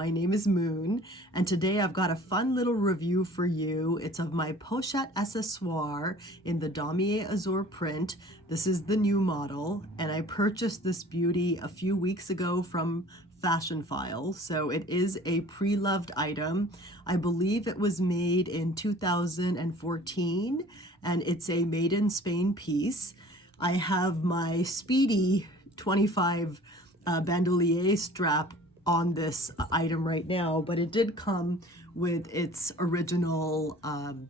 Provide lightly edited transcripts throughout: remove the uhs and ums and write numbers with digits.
my name is Moon, and today I've got a fun little review for you. It's of my Pochetteaccessoires in the Damier Azur print. This is the new model, and I purchased this beauty a few weeks ago from Fashion File, so it is a pre-loved item. I believe it was made in 2014, and it's a made in Spain piece. I have my Speedy 25 bandolier strap on this item right now, but it did come with its original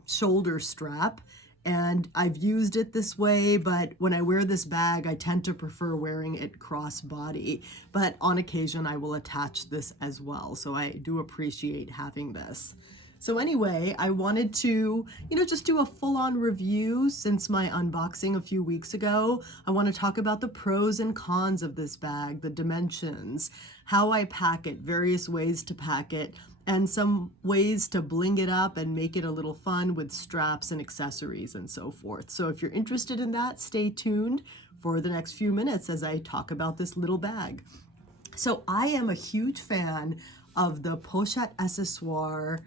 shoulder strap, and I've used it this way, but when I wear this bag I tend to prefer wearing it crossbody, but on occasion I will attach this as well, so I do appreciate having this. So anyway, I wanted to, just do a full-on review since my unboxing a few weeks ago. I want to talk about the pros and cons of this bag, the dimensions, how I pack it, various ways to pack it, and some ways to bling it up and make it a little fun with straps and accessories and so forth. So if you're interested in that, stay tuned for the next few minutes as I talk about this little bag. So I am a huge fan of the Pochetteaccessoires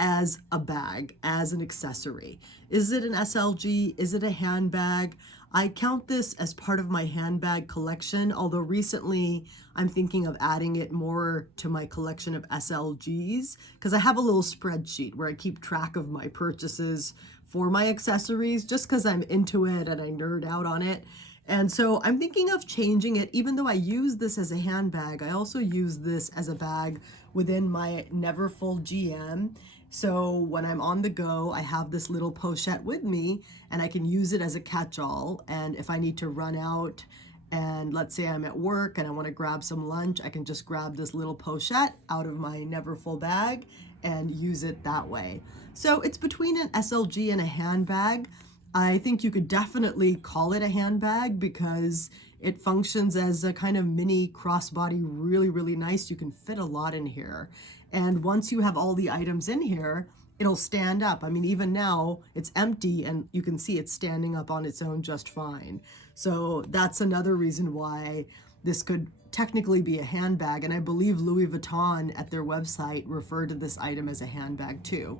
as a bag, as an accessory. Is it an SLG? Is it a handbag? I count this as part of my handbag collection, although recently I'm thinking of adding it more to my collection of SLGs, because I have a little spreadsheet where I keep track of my purchases for my accessories, just because I'm into it and I nerd out on it. And so I'm thinking of changing it. Even though I use this as a handbag, I also use this as a bag within my Never Full GM. So when I'm on the go, I have this little pochette with me and I can use it as a catch-all. And if I need to run out and let's say I'm at work and I want to grab some lunch, I can just grab this little pochette out of my Never Full bag and use it that way. So it's between an SLG and a handbag. I think you could definitely call it a handbag because it functions as a kind of mini crossbody, really nice. You can fit a lot in here. And once you have all the items in here, it'll stand up. I mean, even now it's empty and you can see it's standing up on its own just fine. So that's another reason why this could technically be a handbag. And I believe Louis Vuitton at their website referred to this item as a handbag too.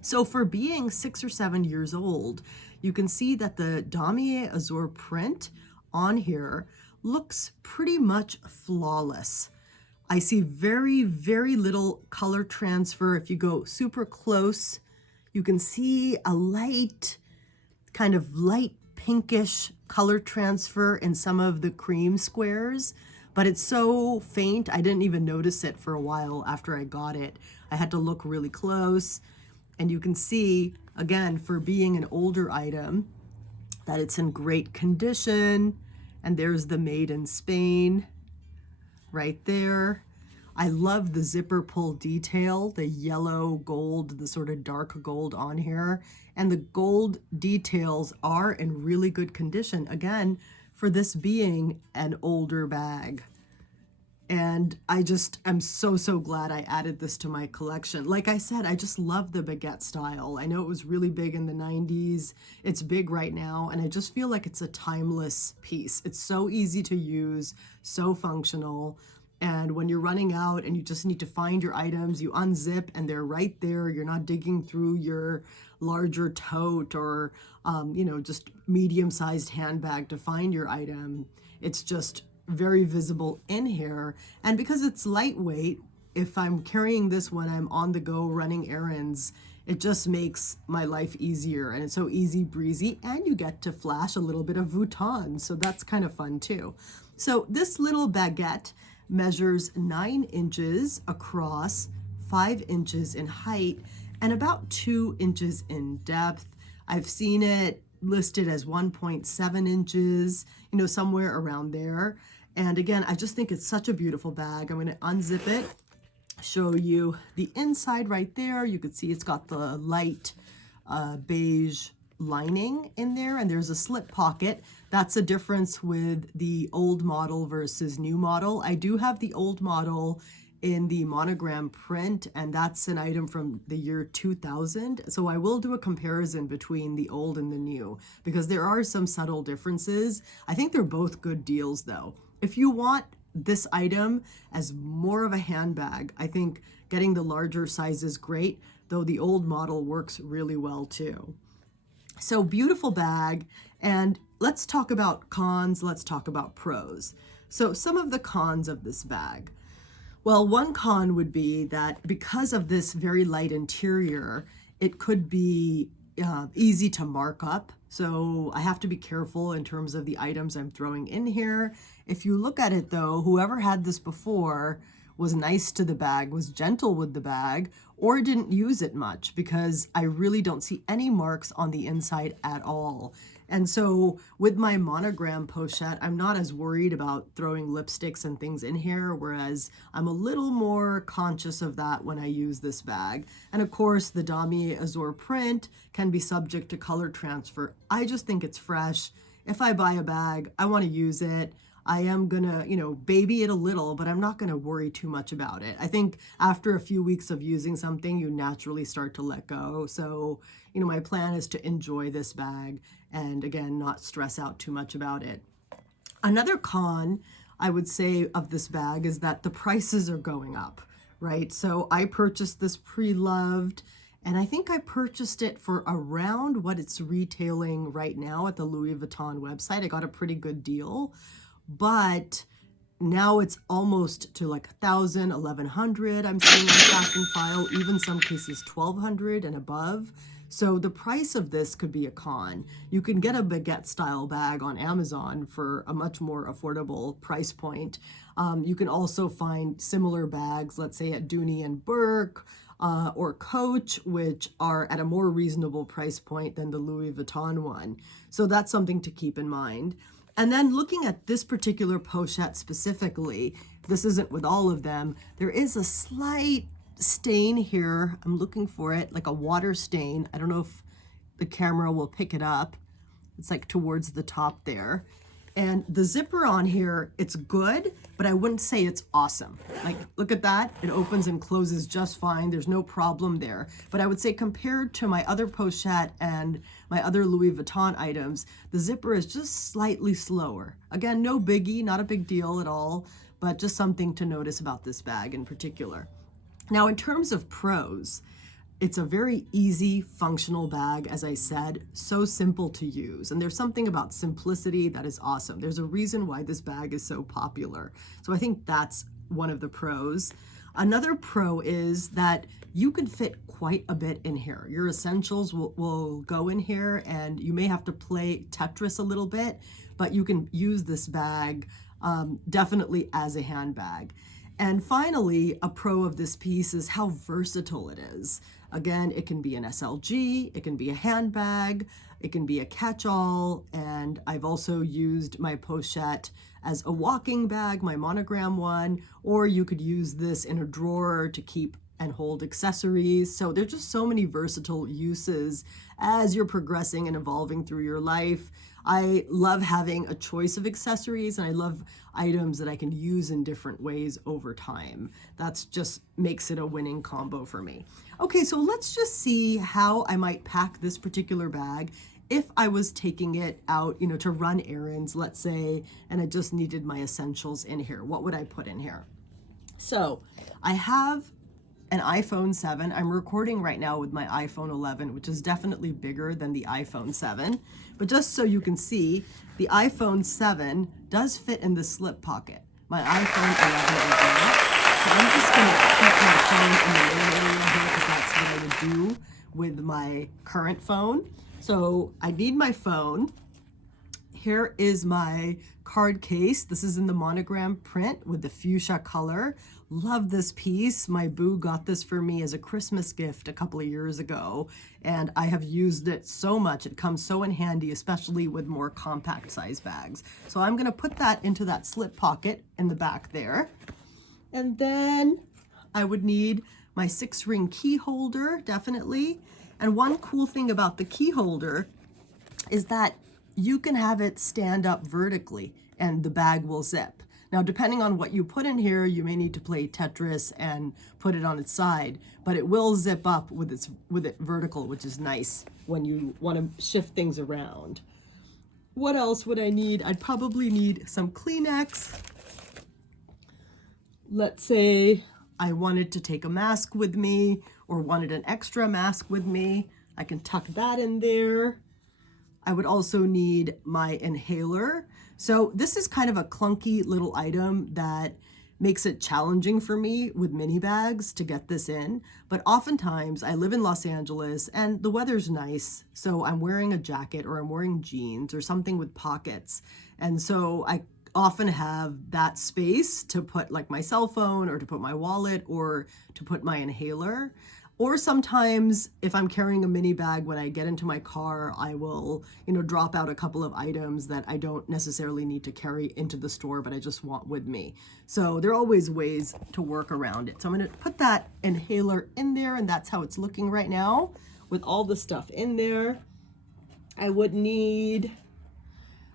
So for being 6 or 7 years old, you can see that the Damier Azur print on here looks pretty much flawless. I see very little color transfer. If you go super close, you can see a light pinkish color transfer in some of the cream squares, but it's so faint I didn't even notice it for a while after I got it. I had to look really close, and you can see, again, for being an older item, that it's in great condition. And there's the Made in Spain right there. I love the zipper pull detail, the yellow gold, the sort of dark gold on here. And the gold details are in really good condition, again, for this being an older bag. And I'm so glad I added this to my collection. Like I said, I just love the baguette style. I know it was really big in the 90s. It's big right now, and I just feel like it's a timeless piece. It's so easy to use, so functional. And when you're running out and you just need to find your items, you unzip and they're right there. You're not digging through your larger tote or, just medium-sized handbag to find your item. It's just very visible in here. And because it's lightweight, if I'm carrying this when I'm on the go running errands, it just makes my life easier, and it's so easy breezy, and you get to flash a little bit of Vuitton, so that's kind of fun too. So this little baguette measures 9 inches across, 5 inches in height, and about 2 inches in depth. I've seen it listed as 1.7 inches, somewhere around there. And again, I just think it's such a beautiful bag. I'm going to unzip it, show you the inside right there. You can see it's got the light beige lining in there, and there's a slip pocket. That's a difference with the old model versus new model. I do have the old model in the monogram print, and that's an item from the year 2000. So I will do a comparison between the old and the new because there are some subtle differences. I think they're both good deals though. If you want this item as more of a handbag. I think getting the larger size is great, though the old model works really well too. So beautiful bag. And let's talk about cons, let's talk about pros. So some of the cons of this bag. Well, one con would be that because of this very light interior, it could be easy to mark up. So I have to be careful in terms of the items I'm throwing in here. If you look at it though, whoever had this before was nice to the bag, was gentle with the bag, or didn't use it much, because I really don't see any marks on the inside at all. And so with my monogram pochette, I'm not as worried about throwing lipsticks and things in here, whereas I'm a little more conscious of that when I use this bag. And of course, the Damier Azur print can be subject to color transfer. I just think it's fresh. If I buy a bag, I want to use it. I am gonna, baby it a little, but I'm not gonna worry too much about it. I think after a few weeks of using something, you naturally start to let go. So, my plan is to enjoy this bag and again, not stress out too much about it. Another con I would say of this bag is that the prices are going up, right? So I purchased this pre-loved, and I think I purchased it for around what it's retailing right now at the Louis Vuitton website. I got a pretty good deal. But now it's almost to like 1,000, 1,100. I'm seeing on Fashion File, even some cases 1,200 and above. So the price of this could be a con. You can get a baguette style bag on Amazon for a much more affordable price point. You can also find similar bags, let's say at Dooney and Burke or Coach, which are at a more reasonable price point than the Louis Vuitton one. So that's something to keep in mind. And then looking at this particular pochette specifically, this isn't with all of them, there is a slight stain here. I'm looking for it, like a water stain. I don't know if the camera will pick it up. It's like towards the top there. And the zipper on here, it's good, but I wouldn't say it's awesome. Like, look at that. It opens and closes just fine. There's no problem there. But I would say compared to my other pochette and my other Louis Vuitton items, the zipper is just slightly slower. Again, no biggie, not a big deal at all, but just something to notice about this bag in particular. Now, in terms of pros, it's a very easy, functional bag, as I said, so simple to use. And there's something about simplicity that is awesome. There's a reason why this bag is so popular. So I think that's one of the pros. Another pro is that you can fit quite a bit in here. Your essentials will go in here, and you may have to play Tetris a little bit, but you can use this bag definitely as a handbag. And finally, a pro of this piece is how versatile it is. Again, it can be an SLG, it can be a handbag, it can be a catch-all, and I've also used my pochette as a walking bag, my monogram one, or you could use this in a drawer to keep and hold accessories. So there's just so many versatile uses as you're progressing and evolving through your life. I love having a choice of accessories, and I love items that I can use in different ways over time. That's just makes it a winning combo for me. Okay, so let's just see how I might pack this particular bag if I was taking it out, to run errands, let's say, and I just needed my essentials in here. What would I put in here? So I have an iPhone 7. I'm recording right now with my iPhone 11, which is definitely bigger than the iPhone 7. But just so you can see, the iPhone 7 does fit in the slip pocket. My iPhone 11 is not. So I'm just going to keep my phone in the main area here because that's what I would do with my current phone. So I need my phone. Here is my card case. This is in the monogram print with the fuchsia color. Love this piece. My boo got this for me as a Christmas gift a couple of years ago, and I have used it so much. It comes so in handy, especially with more compact size bags. So I'm gonna put that into that slip pocket in the back there. And then I would need my 6-ring key holder, definitely. And one cool thing about the key holder is that you can have it stand up vertically and the bag will zip. Now, depending on what you put in here, you may need to play Tetris and put it on its side, but it will zip up with it vertical, which is nice when you want to shift things around. What else would I need? I'd probably need some Kleenex. let's say I wanted to take a mask with me or wanted an extra mask with me, I can tuck that in there. I would also need my inhaler. So this is kind of a clunky little item that makes it challenging for me with mini bags to get this in. But oftentimes I live in Los Angeles and the weather's nice. So I'm wearing a jacket or I'm wearing jeans or something with pockets. And so I often have that space to put like my cell phone or to put my wallet or to put my inhaler. Or sometimes if I'm carrying a mini bag, when I get into my car, I will, drop out a couple of items that I don't necessarily need to carry into the store, but I just want with me. So there are always ways to work around it. So I'm going to put that inhaler in there, and that's how it's looking right now with all the stuff in there. I would need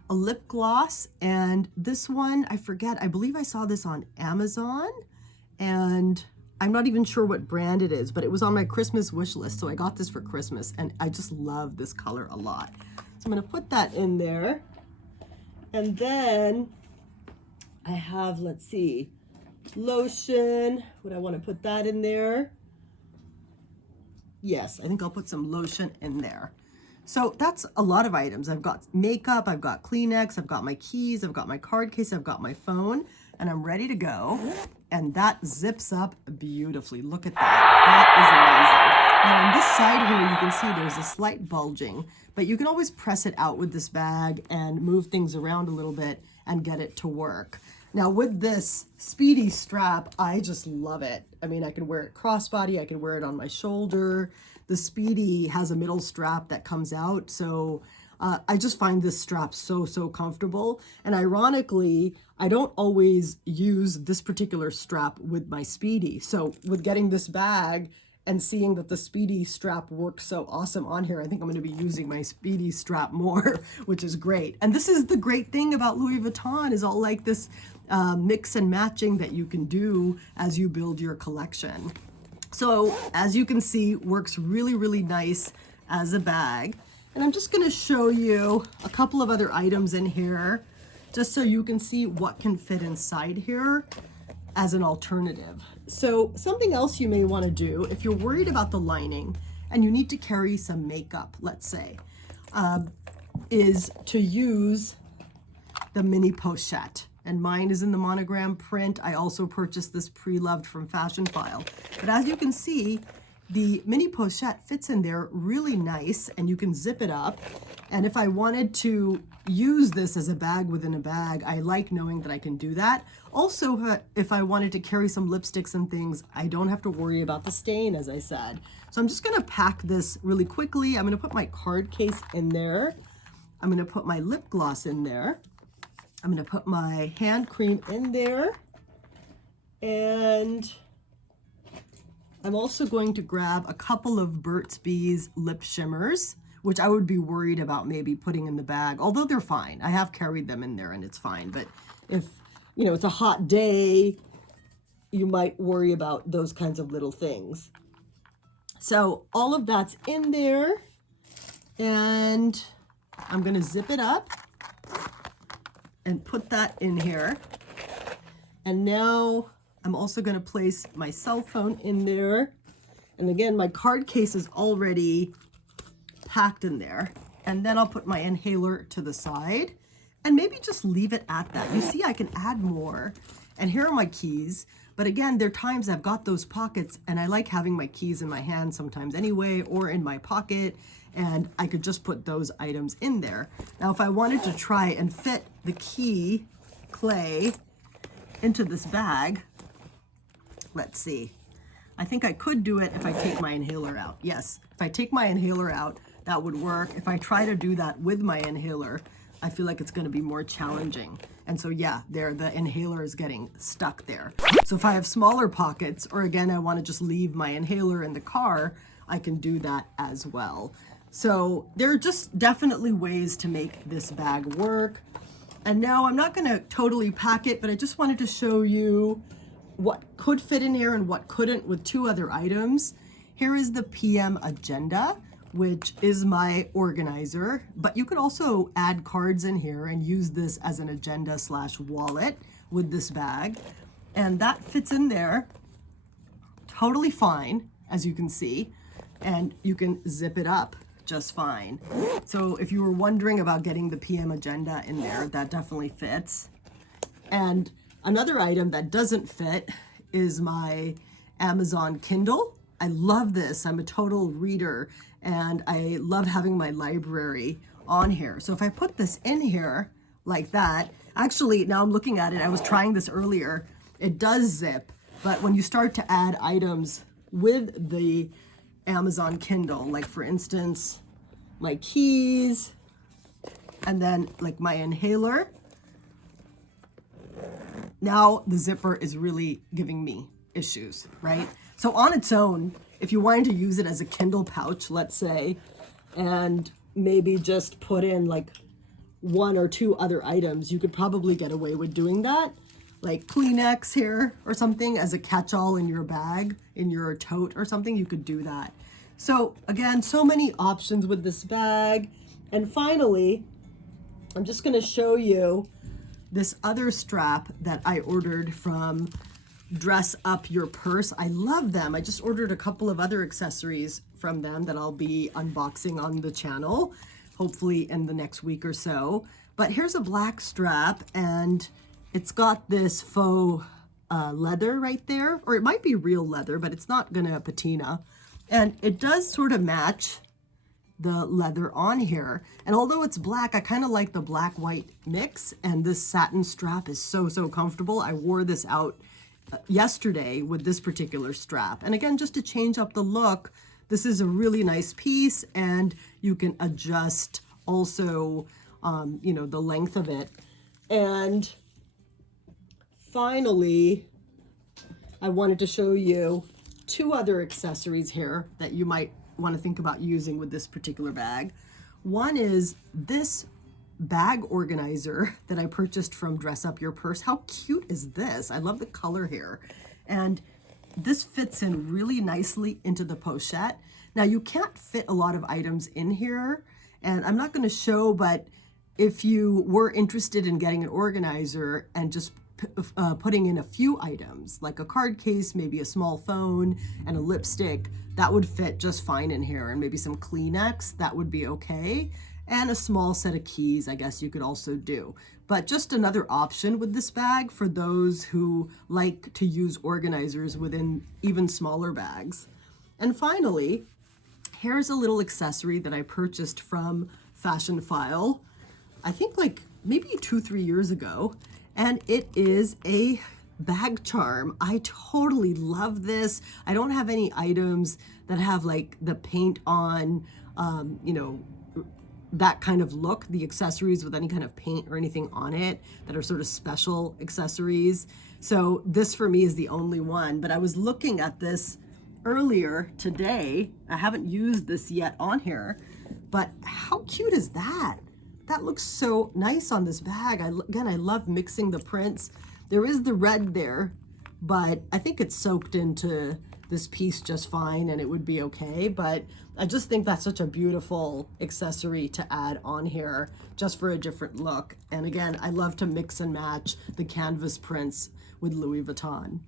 a lip gloss, and this one, I forget, I believe I saw this on Amazon, and I'm not even sure what brand it is, but it was on my Christmas wish list. So I got this for Christmas and I just love this color a lot. So I'm going to put that in there. And then I have, let's see, lotion. Would I want to put that in there? Yes, I think I'll put some lotion in there. So that's a lot of items. I've got makeup, I've got Kleenex, I've got my keys, I've got my card case, I've got my phone, and I'm ready to go. And that zips up beautifully. Look at that. That is amazing. Now on this side here, you can see there's a slight bulging, but you can always press it out with this bag and move things around a little bit and get it to work. Now with this Speedy strap, I just love it. I mean, I can wear it crossbody, I can wear it on my shoulder. The Speedy has a middle strap that comes out, so I just find this strap so comfortable. And ironically, I don't always use this particular strap with my Speedy. So with getting this bag and seeing that the Speedy strap works so awesome on here, I think I'm going to be using my Speedy strap more, which is great. And this is the great thing about Louis Vuitton, is all like this mix and matching that you can do as you build your collection. So as you can see, works really nice as a bag. And I'm just going to show you a couple of other items in here, just so you can see what can fit inside here as an alternative. So something else you may want to do if you're worried about the lining and you need to carry some makeup, let's say, is to use the mini pochette. And mine is in the monogram print. I also purchased this pre-loved from Fashion File. But as you can see, the mini pochette fits in there really nice, and you can zip it up. And if I wanted to use this as a bag within a bag, I like knowing that I can do that. Also, if I wanted to carry some lipsticks and things, I don't have to worry about the stain, as I said. So I'm just gonna pack this really quickly. I'm gonna put my card case in there. I'm gonna put my lip gloss in there. I'm going to put my hand cream in there, and I'm also going to grab a couple of Burt's Bees lip shimmers, which I would be worried about maybe putting in the bag, although they're fine. I have carried them in there and it's fine. But if, it's a hot day, you might worry about those kinds of little things. So all of that's in there, and I'm going to zip it up and put that in here. And now I'm also going to place my cell phone in there. And again, my card case is already packed in there. And then I'll put my inhaler to the side and maybe just leave it at that. You see, I can add more. And here are my keys. But again, there are times I've got those pockets and I like having my keys in my hand sometimes anyway, or in my pocket. And I could just put those items in there. Now, if I wanted to try and fit the key clay into this bag, let's see. I think I could do it if I take my inhaler out. Yes, if I take my inhaler out, that would work. If I try to do that with my inhaler, I feel like it's going to be more challenging. And so yeah, there, the inhaler is getting stuck there. So if I have smaller pockets, or again, I want to just leave my inhaler in the car, I can do that as well. So there are just definitely ways to make this bag work. And now I'm not going to totally pack it, but I just wanted to show you what could fit in here and what couldn't with two other items. Here is the PM agenda, which is my organizer, but you could also add cards in here and use this as an agenda / wallet with this bag. And that fits in there totally fine, as you can see, and you can zip it up just fine. So if you were wondering about getting the PM agenda in there, that definitely fits. And another item that doesn't fit is my Amazon Kindle. I love this. I'm a total reader and I love having my library on here. So if I put this in here like that, actually now I'm looking at it, I was trying this earlier, it does zip, but when you start to add items with the Amazon Kindle, like for instance, my keys, and then like my inhaler, now the zipper is really giving me issues, right? So on its own, if you wanted to use it as a Kindle pouch, let's say, and maybe just put in like 1 or 2 other items, you could probably get away with doing that, like Kleenex here or something as a catch-all in your bag, in your tote or something, you could do that. So again, so many options with this bag. And finally, I'm just gonna show you this other strap that I ordered from Dress Up Your Purse. I love them. I just ordered a couple of other accessories from them that I'll be unboxing on the channel, hopefully in the next week or so. But here's a black strap and it's got this faux leather right there, or it might be real leather, but it's not gonna patina. And it does sort of match the leather on here. And although it's black, I kind of like the black-white mix, and this satin strap is so comfortable. I wore this out yesterday with this particular strap. And again, just to change up the look, this is a really nice piece, and you can adjust also, you know, the length of it. And finally, I wanted to show you 2 other accessories here that you might want to think about using with this particular bag. One is this bag organizer that I purchased from Dress Up Your Purse. How cute is this? I love the color here. And this fits in really nicely into the pochette. Now you can't fit a lot of items in here, and I'm not going to show, but if you were interested in getting an organizer and just putting in a few items, like a card case, maybe a small phone, and a lipstick, that would fit just fine in here, and maybe some Kleenex, that would be okay. And a small set of keys, I guess you could also do. But just another option with this bag for those who like to use organizers within even smaller bags. And finally, here's a little accessory that I purchased from Fashion File, I think like maybe 2-3 years ago. And it is a bag charm. I totally love this. I don't have any items that have like the paint on, you know, that kind of look, the accessories with any kind of paint or anything on it that are sort of special accessories. So this for me is the only one, but I was looking at this earlier today. I haven't used this yet on here, but how cute is that? That looks so nice on this bag. Again, I love mixing the prints. There is the red there, but I think it's soaked into this piece just fine and it would be okay. But I just think that's such a beautiful accessory to add on here just for a different look. And again, I love to mix and match the canvas prints with Louis Vuitton.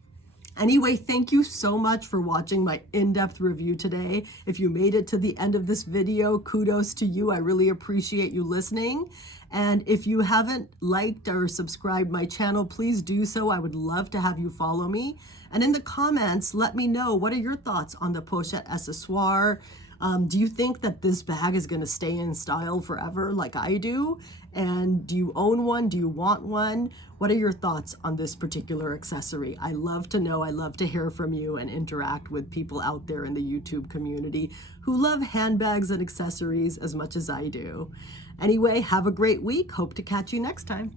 Anyway, thank you so much for watching my in-depth review today. If you made it to the end of this video, kudos to you. I really appreciate you listening. And if you haven't liked or subscribed my channel, please do so. I would love to have you follow me. And in the comments, let me know, what are your thoughts on the Pochette accessoire? Do you think that this bag is going to stay in style forever like I do? And do you own one? Do you want one? What are your thoughts on this particular accessory? I love to know. I love to hear from you and interact with people out there in the YouTube community who love handbags and accessories as much as I do. Anyway, have a great week. Hope to catch you next time.